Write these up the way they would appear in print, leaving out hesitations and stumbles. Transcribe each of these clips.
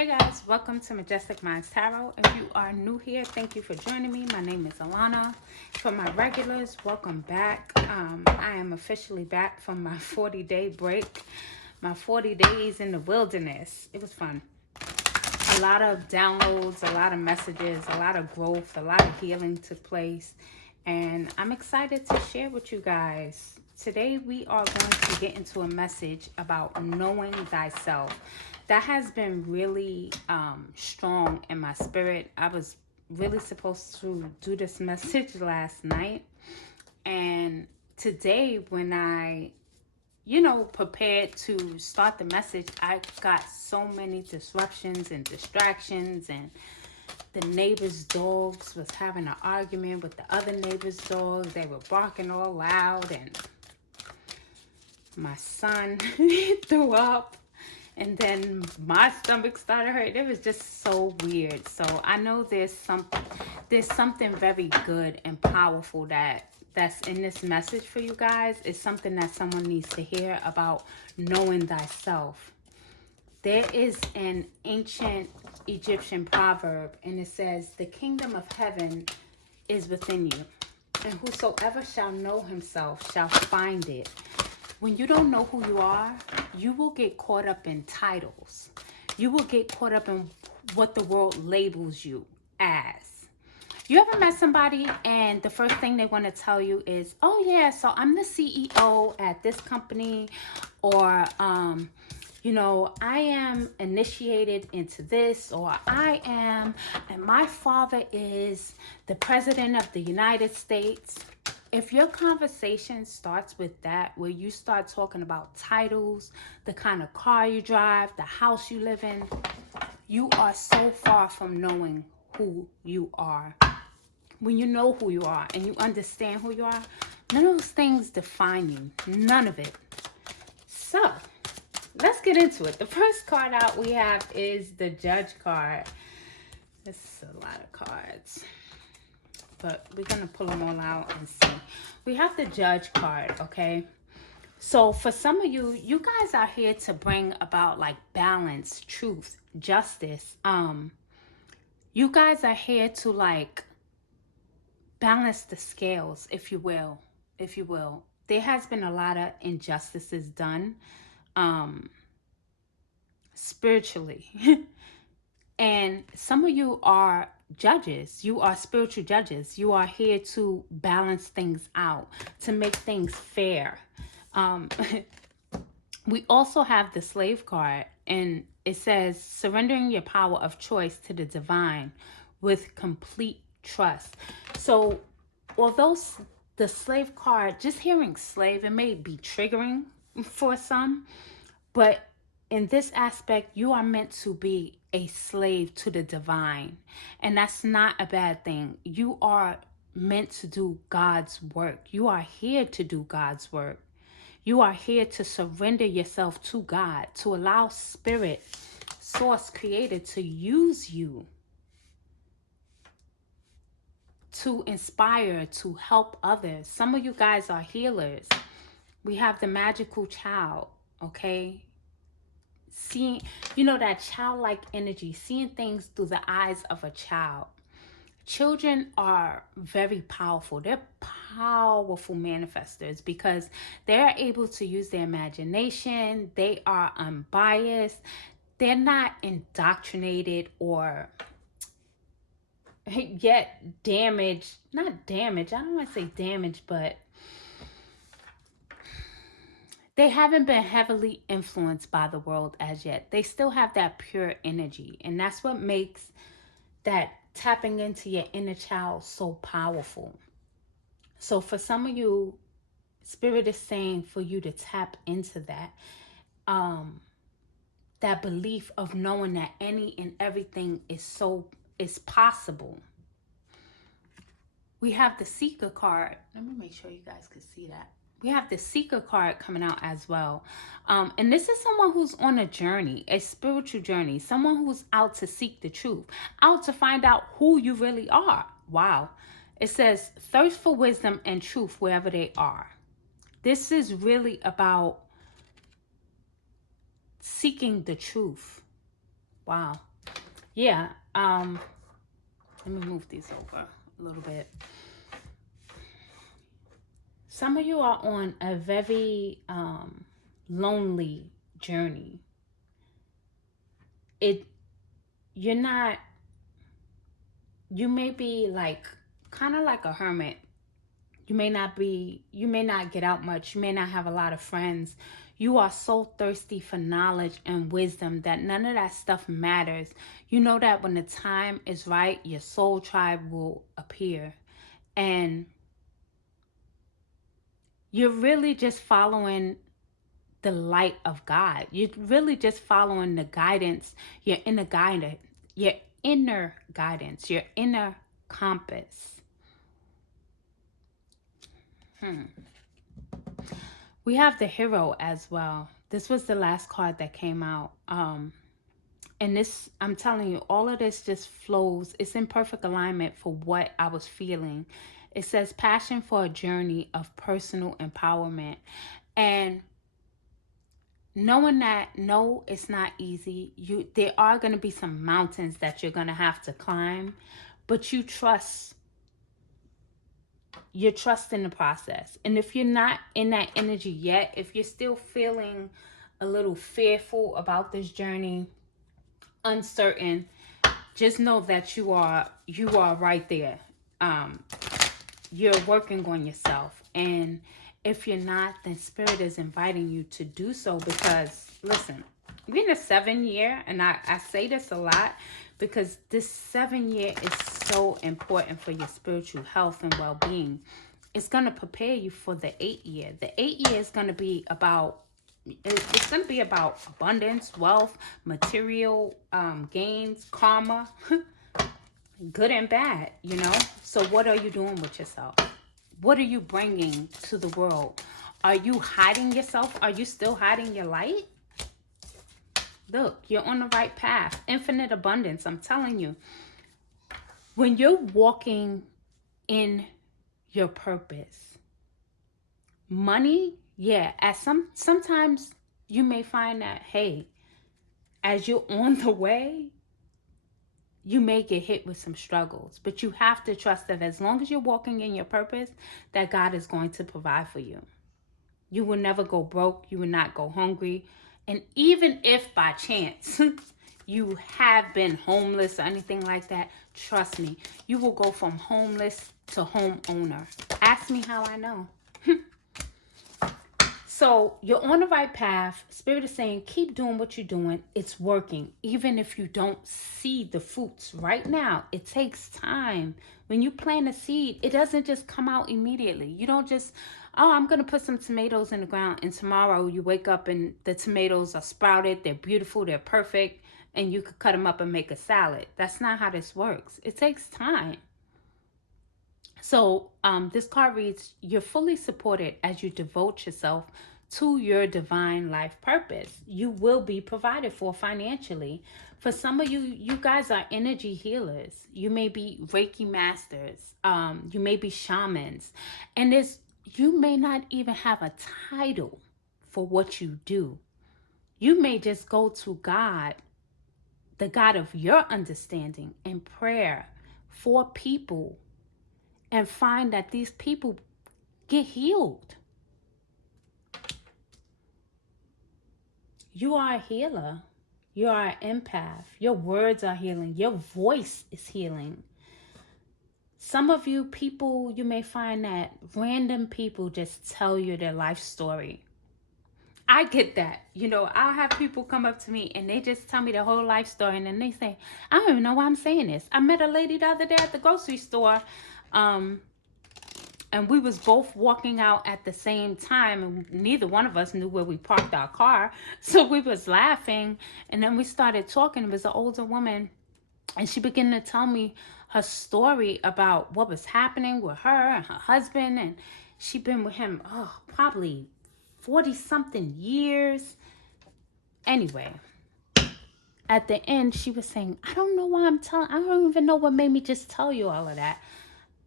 Hey guys, welcome to Majestic Minds Tarot. If you are new here, thank you for joining me. My name is Alana. For my regulars, welcome back. I am officially back from my 40-day break, my 40 days in the wilderness. It was fun. A lot of downloads, a lot of messages, a lot of growth, a lot of healing took place. And I'm excited to share with you guys. Today we are going to get into a message about knowing thyself. That has been really strong in my spirit. I was really supposed to do this message last night. And today when I prepared to start the message, I got so many disruptions and distractions, and the neighbor's dogs was having an argument with the other neighbor's dogs. They were barking all loud, and my son threw up, and then my stomach started hurting. It was just so weird. So I know there's something very good and powerful that's in this message for you guys. It's something that someone needs to hear about knowing thyself. There is an ancient Egyptian proverb, and it says, "The kingdom of heaven is within you, and whosoever shall know himself shall find it." When you don't know who you are, you will get caught up in titles. You will get caught up in what the world labels you as. You ever met somebody and the first thing they want to tell you is, "Oh yeah, so I'm the CEO at this company," or I am initiated into this, or and my father is the president of the United States. If your conversation starts with that, where you start talking about titles, the kind of car you drive, the house you live in, you are so far from knowing who you are. When you know who you are and you understand who you are, none of those things define you. None of it. So, let's get into it. The first card out we have is the Judge card. It's a lot of cards, but we're going to pull them all out and see. We have the Judge card, okay? So for some of you, you guys are here to bring about like balance, truth, justice. You guys are here to like balance the scales, if you will. There has been a lot of injustices done spiritually. And some of you are judges. You are spiritual judges. You are here to balance things out, to make things fair. We also have the Slave card, and it says, "Surrendering your power of choice to the divine with complete trust." So although the Slave card, just hearing slave, it may be triggering for some, but in this aspect, you are meant to be a slave to the divine. And that's not a bad thing. You are meant to do God's work. You are here to do God's work. You are here to surrender yourself to God, to allow Spirit, Source, Creator to use you to inspire, to help others. Some of you guys are healers. We have the magical child, okay? Seeing, that childlike energy, seeing things through the eyes of a child. Children are very powerful. They're powerful manifestors because they're able to use their imagination. They are unbiased. They're not indoctrinated or yet damaged. Not damaged. I don't want to say damaged, but they haven't been heavily influenced by the world as yet. They still have that pure energy. And that's what makes that tapping into your inner child so powerful. So for some of you, Spirit is saying for you to tap into that. That belief of knowing that any and everything is possible. We have the Seeker card. Let me make sure you guys can see that. We have the Seeker card coming out as well. And this is someone who's on a journey, a spiritual journey, someone who's out to seek the truth, out to find out who you really are. Wow. It says, "Thirst for wisdom and truth wherever they are." This is really about seeking the truth. Wow. Yeah. Let me move these over a little bit. Some of you are on a very lonely journey. It you're not you may be like kind of like a hermit. You may not get out much. You may not have a lot of friends. You are so thirsty for knowledge and wisdom that none of that stuff matters. You know that when the time is right, your soul tribe will appear. And you're really just following the light of God. You're really just following the guidance, your inner guidance, your inner compass. We have the hero as well. This was the last card that came out. And this, I'm telling you, all of this just flows. It's in perfect alignment for what I was feeling. It says passion for a journey of personal empowerment. And knowing that no, it's not easy. There are going to be some mountains that you're going to have to climb, but you're trusting the process. And if you're not in that energy yet, if you're still feeling a little fearful about this journey, uncertain, just know that you are right there. um you're working on yourself, and if you're not, then spirit is inviting you to do so. Because listen, we're in a 7 year, and I say this a lot because this 7 year is so important for your spiritual health and well-being. It's going to prepare you for the 8 year. The 8 year is going to be about it's going to be about abundance, wealth, material gains, karma, good and bad, you know? So what are you doing with yourself? What are you bringing to the world? Are you hiding yourself? Are you still hiding your light? Look, you're on the right path. Infinite abundance, I'm telling you. When you're walking in your purpose, money, yeah, sometimes you may find that, hey, as you're on the way, you may get hit with some struggles, but you have to trust that as long as you're walking in your purpose, that God is going to provide for you. You will never go broke. You will not go hungry. And even if by chance you have been homeless or anything like that, trust me, you will go from homeless to homeowner. Ask me how I know. So you're on the right path. Spirit is saying, keep doing what you're doing. It's working. Even if you don't see the fruits right now, it takes time. When you plant a seed, it doesn't just come out immediately. You don't just, oh, I'm going to put some tomatoes in the ground, and tomorrow you wake up and the tomatoes are sprouted. They're beautiful. They're perfect. And you could cut them up and make a salad. That's not how this works. It takes time. So this card reads, you're fully supported as you devote yourself to your divine life purpose. You will be provided for financially. For some of you, you guys are energy healers. You may be Reiki masters. You may be shamans. And you may not even have a title for what you do. You may just go to God, the God of your understanding, in prayer for people, and find that these people get healed. You are a healer. You are an empath. Your words are healing. Your voice is healing. Some of you people, you may find that random people just tell you their life story. I get that. You know, I'll have people come up to me and they just tell me their whole life story, and then they say, I don't even know why I'm saying this. I met a lady the other day at the grocery store. And we was both walking out at the same time, and neither one of us knew where we parked our car. So we was laughing, and then we started talking. It was an older woman, and she began to tell me her story about what was happening with her and her husband. And she'd been with him probably 40 something years. Anyway, at the end she was saying, I don't know why I don't even know what made me just tell you all of that.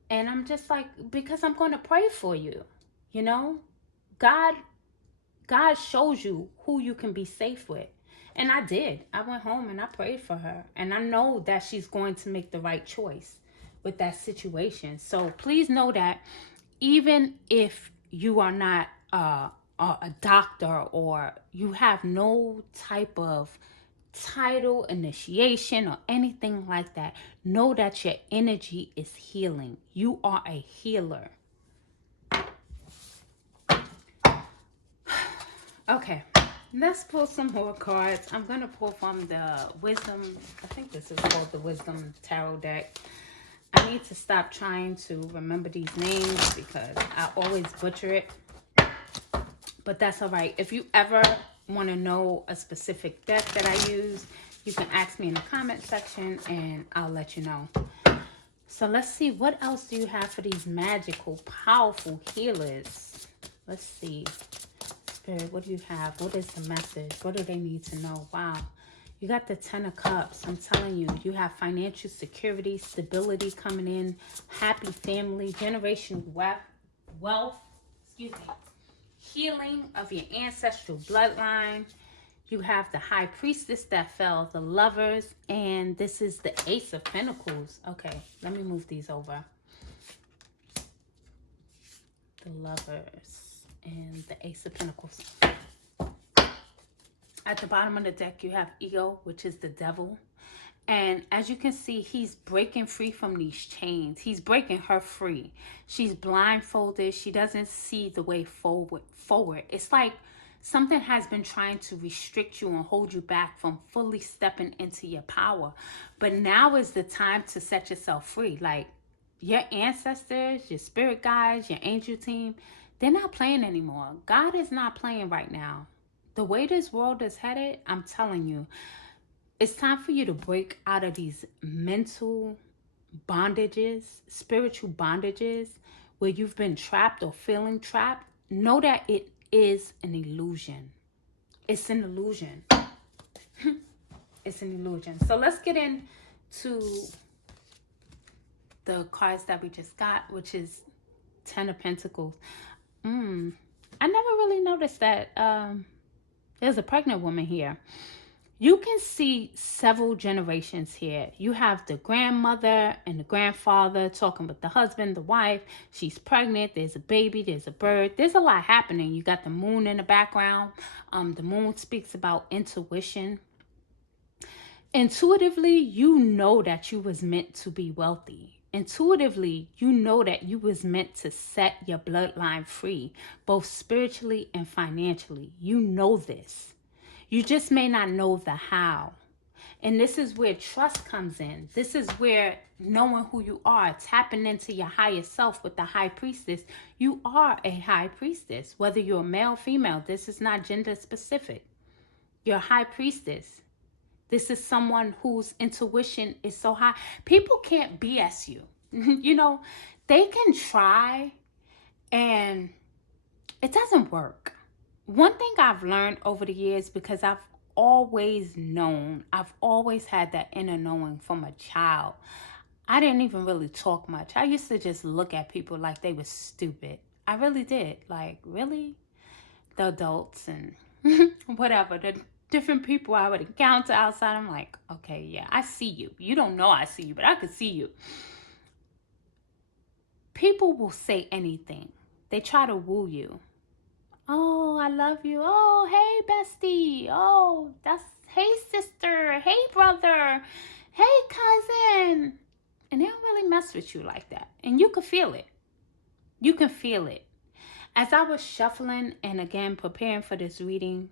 And I'm just like, because I'm going to pray for you. You know, God shows you who you can be safe with. And I did. I went home and I prayed for her. And I know that she's going to make the right choice with that situation. So please know that even if you are not a doctor or you have no type of title, initiation, or anything like that, know that your energy is healing. You are a healer. Okay, let's pull some more cards. I'm going to pull from the Wisdom, I think this is called the Wisdom Tarot deck. I need to stop trying to remember these names because I always butcher it. But that's all right. If you ever want to know a specific deck that I use, you can ask me in the comment section and I'll let you know. So let's see, what else do you have for these magical, powerful healers? Let's see. Spirit, what do you have? What is the message? What do they need to know? Wow. You got the 10 of Cups. I'm telling you, you have financial security, stability coming in, happy family, generational wealth, excuse me, healing of your ancestral bloodline. You have the High Priestess that fell, the Lovers, and this is the Ace of Pentacles. Okay, let me move these over. The Lovers and the Ace of Pentacles. At the bottom of the deck, you have Ego, which is the devil. And as you can see, he's breaking free from these chains. He's breaking her free. She's blindfolded. She doesn't see the way forward. It's like something has been trying to restrict you and hold you back from fully stepping into your power. But now is the time to set yourself free. Like your ancestors, your spirit guides, your angel team, they're not playing anymore. God is not playing right now. The way this world is headed, I'm telling you, it's time for you to break out of these mental bondages, spiritual bondages, where you've been trapped or feeling trapped. Know that it is an illusion. It's an illusion. It's an illusion. So let's get into the cards that we just got, which is 10 of Pentacles. I never really noticed that there's a pregnant woman here. You can see several generations here. You have the grandmother and the grandfather talking with the husband, the wife. She's pregnant. There's a baby. There's a bird. There's a lot happening. You got the moon in the background. The moon speaks about intuition. Intuitively, you know that you was meant to be wealthy. Intuitively, you know that you was meant to set your bloodline free, both spiritually and financially. You know this. You just may not know the how. And this is where trust comes in. This is where knowing who you are, tapping into your higher self with the High Priestess. You are a High Priestess. Whether you're male or female, this is not gender specific. You're a High Priestess. This is someone whose intuition is so high. People can't BS you. You know, they can try and it doesn't work. One thing I've learned over the years, because I've always known, I've always had that inner knowing from a child. I didn't even really talk much. I used to just look at people like they were stupid. I really did. Like, really? The adults and whatever, the different people I would encounter outside, I'm like, okay, yeah, I see you. You don't know I see you, but I could see you. People will say anything. They try to woo you. Oh, I love you. Oh, hey, bestie. Oh, hey, sister. Hey, brother. Hey, cousin. And they don't really mess with you like that. And you can feel it. You can feel it. As I was shuffling and again preparing for this reading,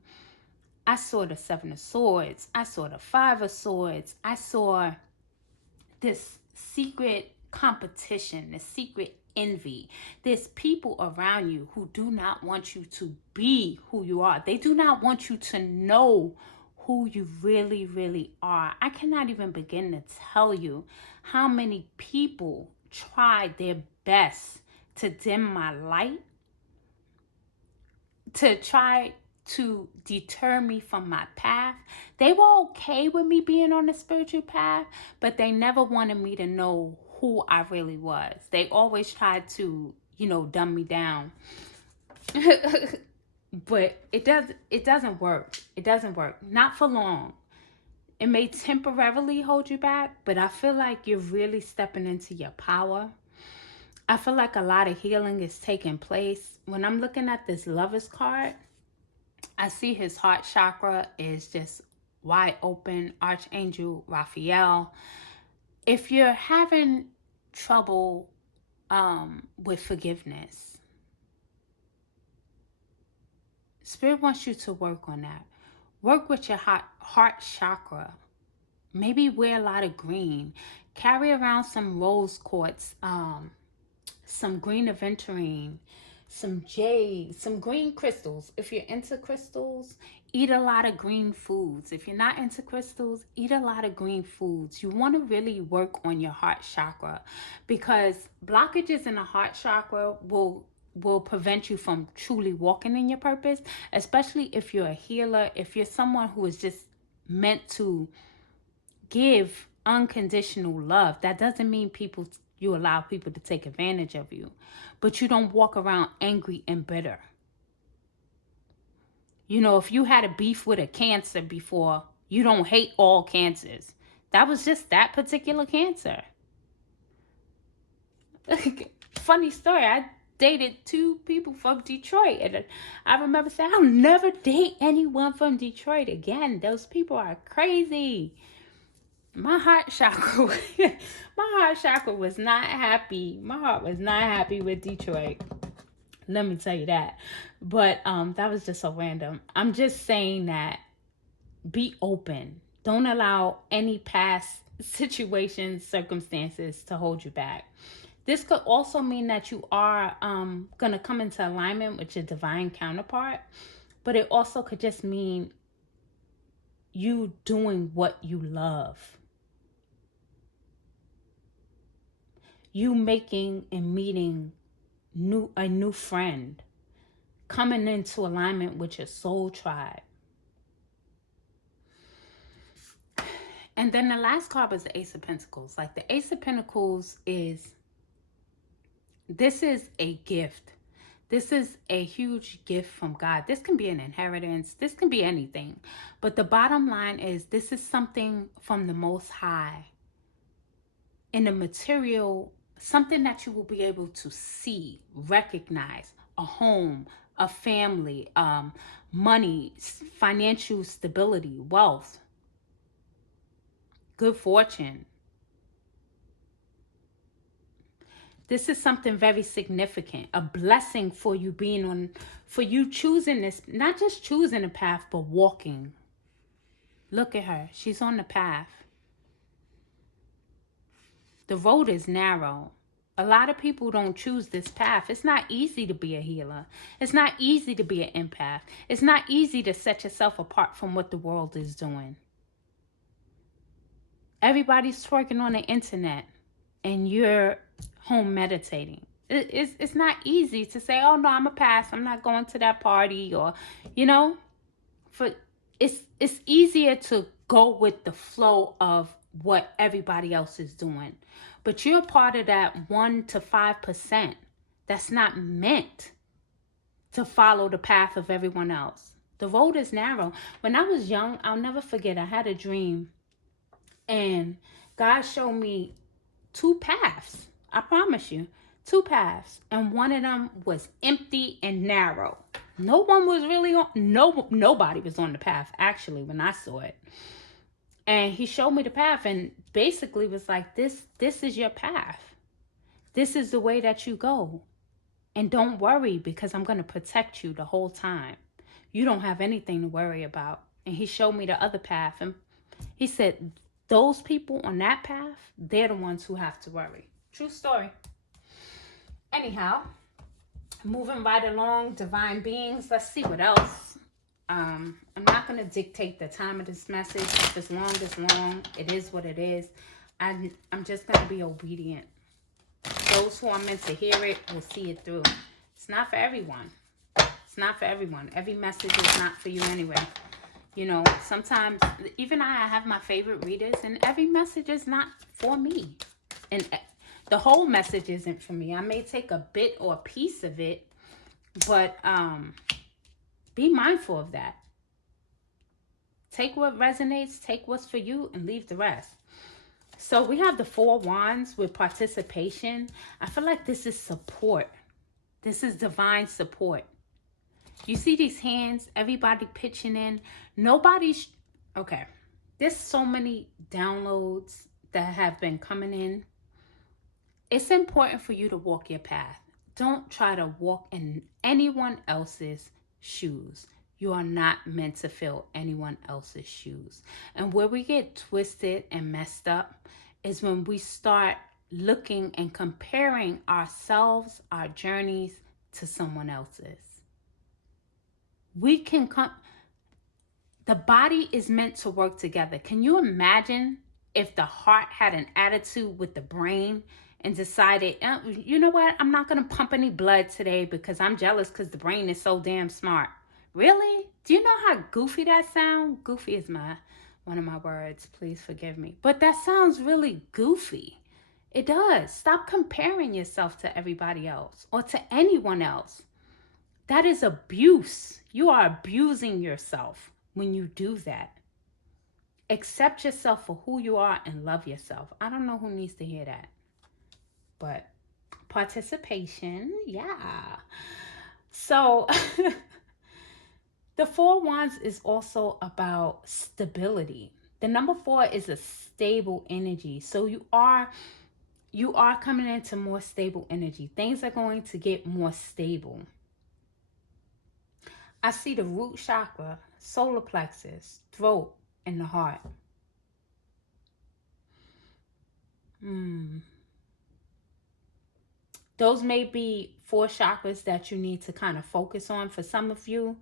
I saw the 7 of Swords. I saw the 5 of Swords. I saw this secret competition, this secret envy. There's people around you who do not want you to be who you are. They do not want you to know who you really, really are. I cannot even begin to tell you how many people tried their best to dim my light, to try to deter me from my path. They were okay with me being on the spiritual path, but they never wanted me to know who I really was. They always tried to, dumb me down. but it doesn't work. It doesn't work. Not for long. It may temporarily hold you back, but I feel like you're really stepping into your power. I feel like a lot of healing is taking place. When I'm looking at this Lover's card, I see his heart chakra is just wide open. Archangel Raphael. If you're having trouble with forgiveness, Spirit wants you to work on that. Work with your heart chakra. Maybe wear a lot of green. Carry around some rose quartz, some green aventurine, some jade, some green crystals. If you're into crystals, eat a lot of green foods. If you're not into crystals, eat a lot of green foods. You want to really work on your heart chakra, because blockages in the heart chakra will prevent you from truly walking in your purpose, especially if you're a healer, if you're someone who is just meant to give unconditional love. That doesn't mean you allow people to take advantage of you, but you don't walk around angry and bitter. If you had a beef with a cancer before, you don't hate all cancers. That was just that particular cancer. Funny story, I dated 2 people from Detroit, and I remember saying, I'll never date anyone from Detroit again. Those people are crazy. My heart chakra was not happy. My heart was not happy with Detroit. Let me tell you that. But that was just so random. I'm just saying that be open. Don't allow any past situations, circumstances to hold you back. This could also mean that you are going to come into alignment with your divine counterpart, but it also could just mean you doing what you love. You making and meeting a new friend, coming into alignment with your soul tribe. And then the last card was the Ace of Pentacles. Like, the Ace of Pentacles this is a gift. This is a huge gift from God. This can be an inheritance. This can be anything. But the bottom line is, this is something from the Most High. In the material, something that you will be able to see, recognize, a home, a family, money, financial stability, wealth, good fortune. This is something very significant, a blessing for you for you choosing this, not just choosing a path, but walking. Look at her. She's on the path. The road is narrow. A lot of people don't choose this path. It's not easy to be a healer. It's not easy to be an empath. It's not easy to set yourself apart from what the world is doing. Everybody's twerking on the internet and you're home meditating. It's not easy to say, oh no, I'm a pass. I'm not going to that party, or, it's easier to go with the flow of what everybody else is doing. But you're part of that 1 to 5% that's not meant to follow the path of everyone else. The road is narrow. When I was young, I'll never forget, I had a dream and God showed me 2 paths. I promise you, 2 paths. And one of them was empty and narrow. No one was really on, nobody was on the path, actually, when I saw it. And he showed me the path and basically was like, this is your path. This is the way that you go. And don't worry, because I'm going to protect you the whole time. You don't have anything to worry about. And he showed me the other path. And he said, those people on that path, they're the ones who have to worry. True story. Anyhow, moving right along, divine beings. Let's see what else. I'm not going to dictate the time of this message. If it's long, it's long. It is what it is. I'm just going to be obedient. Those who are meant to hear it will see it through. It's not for everyone. It's not for everyone. Every message is not for you anyway. Sometimes even I have my favorite readers, and every message is not for me. And the whole message isn't for me. I may take a bit or a piece of it, but Be mindful of that. Take what resonates, take what's for you, and leave the rest. So we have the Four Wands with participation. I feel like this is support. This is divine support. You see these hands, everybody pitching in. Nobody's, okay. There's so many downloads that have been coming in. It's important for you to walk your path. Don't try to walk in anyone else's shoes. You are not meant to fill anyone else's shoes. And where we get twisted and messed up is when we start looking and comparing ourselves, our journeys to someone else's. We can come, the body is meant to work together. Can you imagine if the heart had an attitude with the brain and decided, you know what, I'm not going to pump any blood today because I'm jealous because the brain is so damn smart. Really? Do you know how goofy that sounds? Goofy is one of my words. Please forgive me. But that sounds really goofy. It does. Stop comparing yourself to everybody else or to anyone else. That is abuse. You are abusing yourself when you do that. Accept yourself for who you are and love yourself. I don't know who needs to hear that. But participation, yeah. So the Four Wands is also about stability. The number 4 is a stable energy. So you are coming into more stable energy. Things are going to get more stable. I see the root chakra, solar plexus, throat, and the heart. Those may be 4 chakras that you need to kind of focus on. For some of you,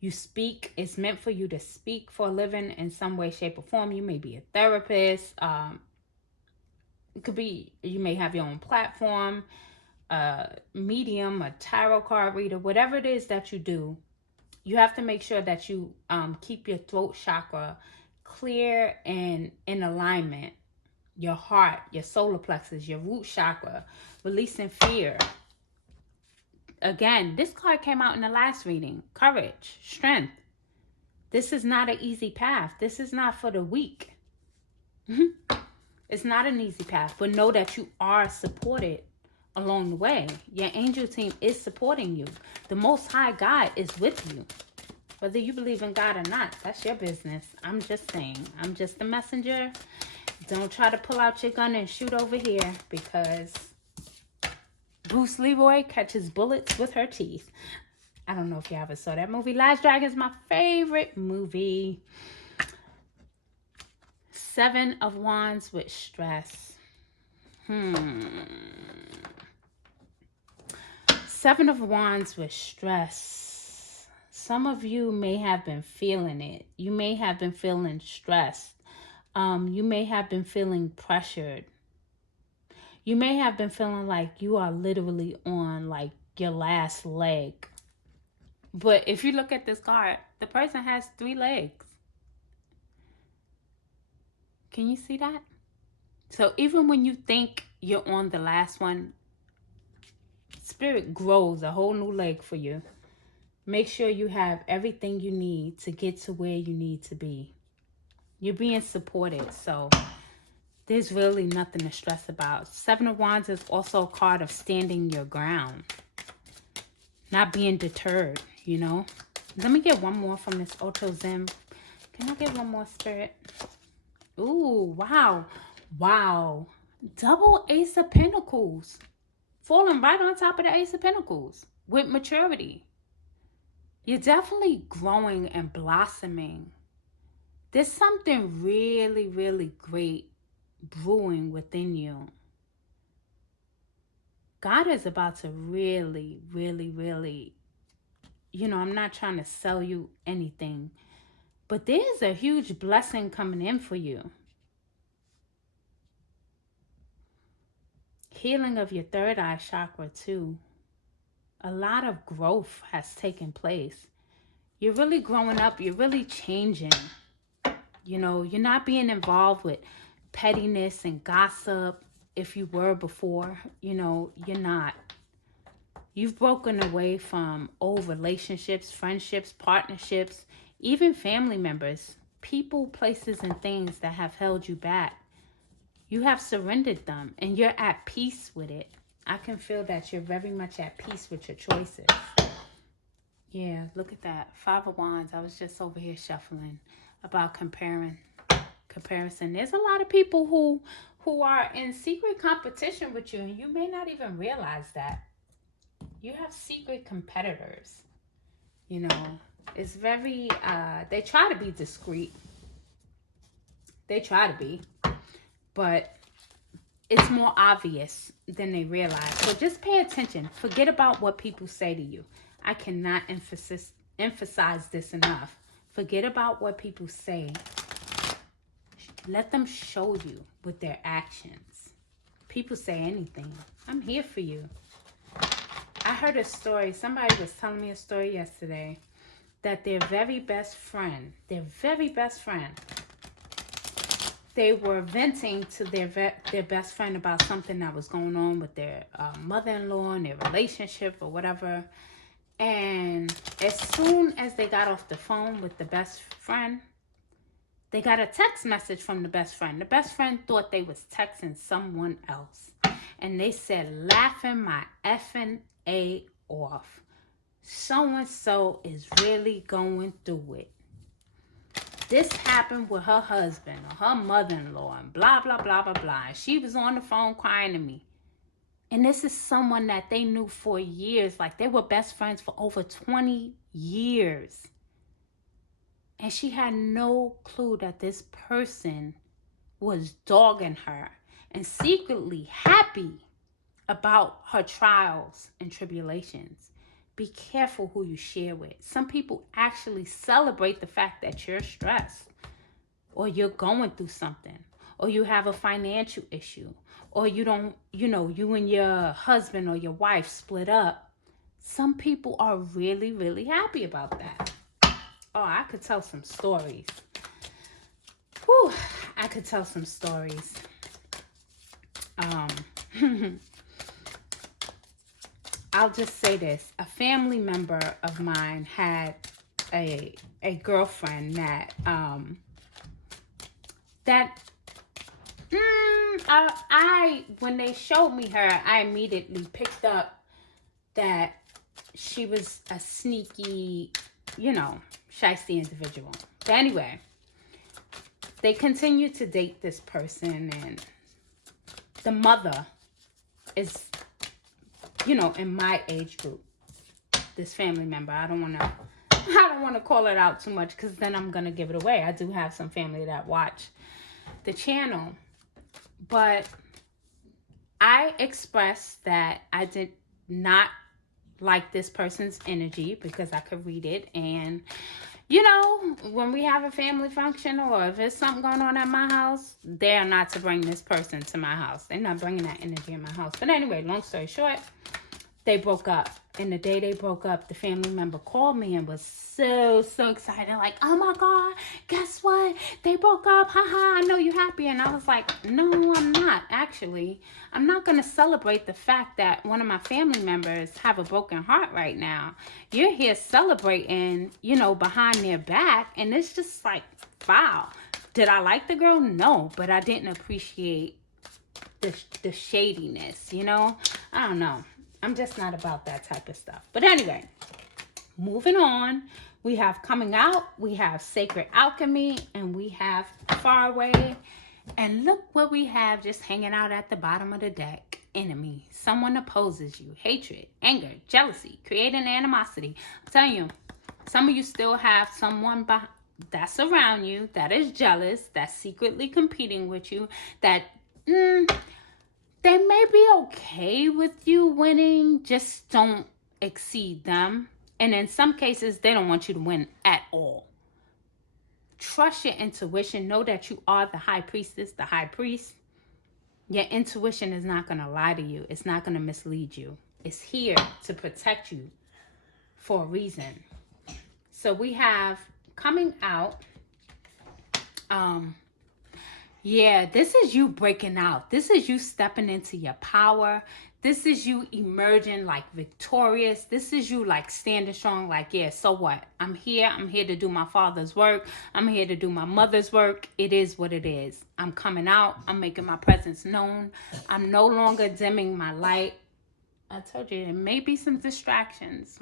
you speak. It's meant for you to speak for a living in some way, shape, or form. You may be a therapist. It could be, you may have your own platform, a medium, a tarot card reader, whatever it is that you do. You have to make sure that you keep your throat chakra clear and in alignment. Your heart, your solar plexus, your root chakra, releasing fear. Again, this card came out in the last reading. Courage, strength. This is not an easy path. This is not for the weak. It's not an easy path, but know that you are supported along the way. Your angel team is supporting you. The Most High God is with you. Whether you believe in God or not, that's your business. I'm just saying. I'm just a messenger. Don't try to pull out your gun and shoot over here because Bruce Leroy catches bullets with her teeth. I don't know if you ever saw that movie. Last Dragon is my favorite movie. 7 of Wands with stress. 7 of Wands with stress. Some of you may have been feeling it. You may have been feeling stressed. You may have been feeling pressured. You may have been feeling like you are literally on like your last leg. But if you look at this card, the person has 3 legs. Can you see that? So even when you think you're on the last one, Spirit grows a whole new leg for you. Make sure you have everything you need to get to where you need to be. You're being supported, so there's really nothing to stress about. 7 of Wands is also a card of standing your ground. Not being deterred, you know. Let me get one more from this Auto Zim. Can I get one more, Spirit? Ooh, wow. Wow. Double Ace of Pentacles. Falling right on top of the Ace of Pentacles. With maturity. You're definitely growing and blossoming. There's something really, really great brewing within you. God is about to really, really, really, I'm not trying to sell you anything, but there's a huge blessing coming in for you. Healing of your third eye chakra too. A lot of growth has taken place. You're really growing up. You're really changing. You're not being involved with pettiness and gossip if you were before. You're not. You've broken away from old relationships, friendships, partnerships, even family members, people, places, and things that have held you back. You have surrendered them and you're at peace with it. I can feel that you're very much at peace with your choices. Yeah, look at that. Five of Wands. I was just over here shuffling about comparison. There's a lot of people who are in secret competition with you, and you may not even realize that. You have secret competitors. You know, it's very they try to be discreet. They try to be, but it's more obvious than they realize. So just pay attention. Forget about what people say to you. I cannot emphasize this enough. Forget about what people say. Let them show you with their actions. People say anything. I'm here for you. I heard a story. Somebody was telling me a story yesterday that their very best friend, they were venting to their best friend about something that was going on with their mother-in-law and their relationship or whatever. And as soon as they got off the phone with the best friend, they got a text message from the best friend. The best friend thought they was texting someone else. And they said, laughing my effing A off. So-and-so is really going through it. This happened with her husband or her mother-in-law and blah, blah, blah, blah, blah. And she was on the phone crying to me. And this is someone that they knew for years. Like they were best friends for over 20 years. And she had no clue that this person was dogging her and secretly happy about her trials and tribulations. Be careful who you share with. Some people actually celebrate the fact that you're stressed or you're going through something or you have a financial issue or you don't, you and your husband or your wife split up. Some people are really, really happy about that. Oh, I could tell some stories. Whew, I could tell some stories. I'll just say this. A family member of mine had a girlfriend that when they showed me her, I immediately picked up that she was a sneaky, shiesty individual. But anyway, they continued to date this person, and the mother is, in my age group. This family member, I don't want to call it out too much because then I'm gonna give it away. I do have some family that watch the channel, but I expressed that I did not like this person's energy because I could read it. And when we have a family function or if there's something going on at my house, they're not to bring this person to my house. They're not bringing that energy in my house. But anyway, long story short, they broke up. And the day they broke up, the family member called me and was so excited. Like, oh my God, guess what? They broke up. Haha, I know you're happy. And I was like, no, I'm not. Actually, I'm not going to celebrate the fact that one of my family members have a broken heart right now. You're here celebrating, behind their back. And it's just like, wow. Did I like the girl? No, but I didn't appreciate the shadiness, I don't know. I'm just not about that type of stuff. But anyway, moving on. We have Coming Out, we have Sacred Alchemy, and we have Far Away. And look what we have just hanging out at the bottom of the deck. Enemy. Someone opposes you. Hatred, anger, jealousy, creating animosity. I'm telling you, some of you still have someone that's around you that is jealous, that's secretly competing with you, that they may be okay with you winning, just don't exceed them. And in some cases, they don't want you to win at all. Trust your intuition. Know that you are the high priestess, the high priest. Your intuition is not going to lie to you. It's not going to mislead you. It's here to protect you for a reason. So we have Coming Out. Yeah, this is you breaking out. This is you stepping into your power. This is you emerging like victorious. This is you like standing strong, like, yeah, so what? I'm here. I'm here to do my father's work. I'm here to do my mother's work. It is what it is. I'm coming out. I'm making my presence known. I'm no longer dimming my light. I told you there may be some distractions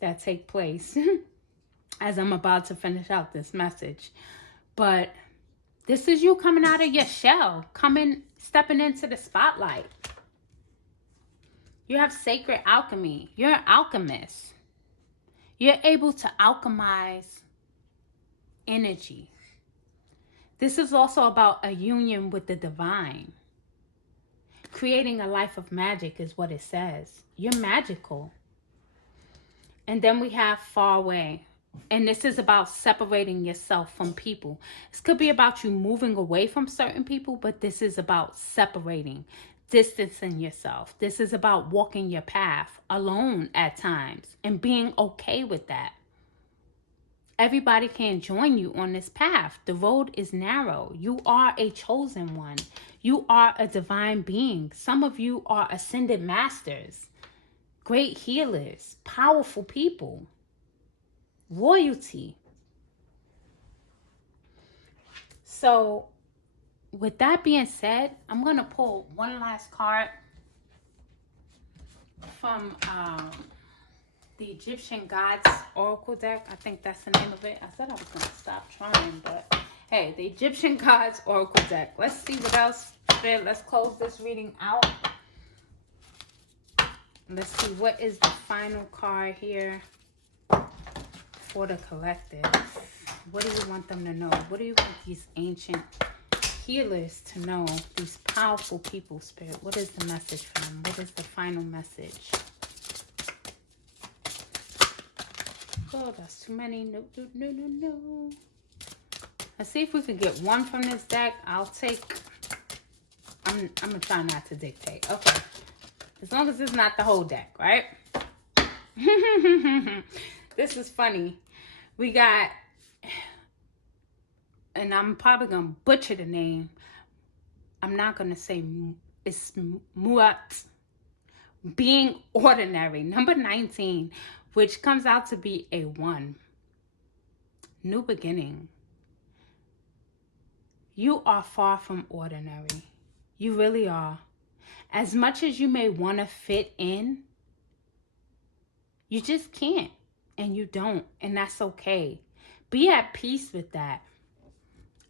that take place as I'm about to finish out this message. But this is you coming out of your shell, stepping into the spotlight. You have sacred alchemy. You're an alchemist. You're able to alchemize energy. This is also about a union with the divine. Creating a life of magic is what it says. You're magical. And then we have far away. And this is about separating yourself from people. This could be about you moving away from certain people, but this is about separating, distancing yourself. This is about walking your path alone at times and being okay with that. Everybody can't join you on this path. The road is narrow. You are a chosen one. You are a divine being. Some of you are ascended masters, great healers, powerful people. Royalty. So with that being said, I'm going to pull one last card from the Egyptian Gods Oracle deck. I think that's the name of it. I said I was going to stop trying, but hey, the Egyptian Gods Oracle deck. Let's see what else. Let's close this reading out. Let's see what is the final card here for the collective. What do you want them to know? What do you want these ancient healers to know? These powerful people, Spirit. What is the message for them? What is the final message? Oh, that's too many. No, no, no, no, no. Let's see if we can get one from this deck. I'll take... I'm going to try not to dictate. Okay. As long as it's not the whole deck, right? This is funny. We got... And I'm probably going to butcher the name. I'm not going to say it's Muat. Being ordinary. Number 19, which comes out to be a 1. New beginning. You are far from ordinary. You really are. As much as you may want to fit in, you just can't. And you don't. And that's okay. Be at peace with that.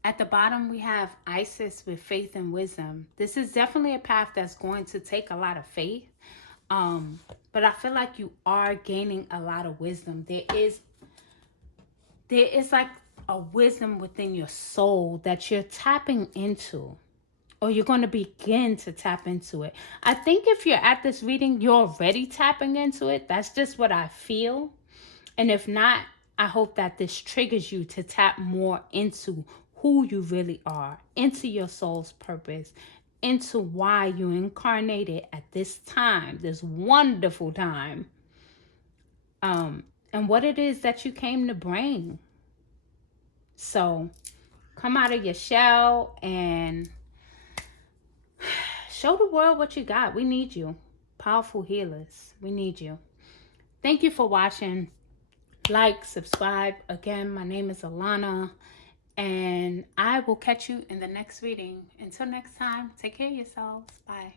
At the bottom, we have Isis with faith and wisdom. This is definitely a path that's going to take a lot of faith. But I feel like you are gaining a lot of wisdom. There is like a wisdom within your soul that you're tapping into. Or you're going to begin to tap into it. I think if you're at this reading, you're already tapping into it. That's just what I feel. And if not, I hope that this triggers you to tap more into who you really are, into your soul's purpose, into why you incarnated at this time, this wonderful time, and what it is that you came to bring. So come out of your shell and show the world what you got. We need you. Powerful healers. We need you. Thank you for watching. Like, subscribe. Again, my name is Alana. And I will catch you in the next reading. Until next time, take care of yourselves. Bye.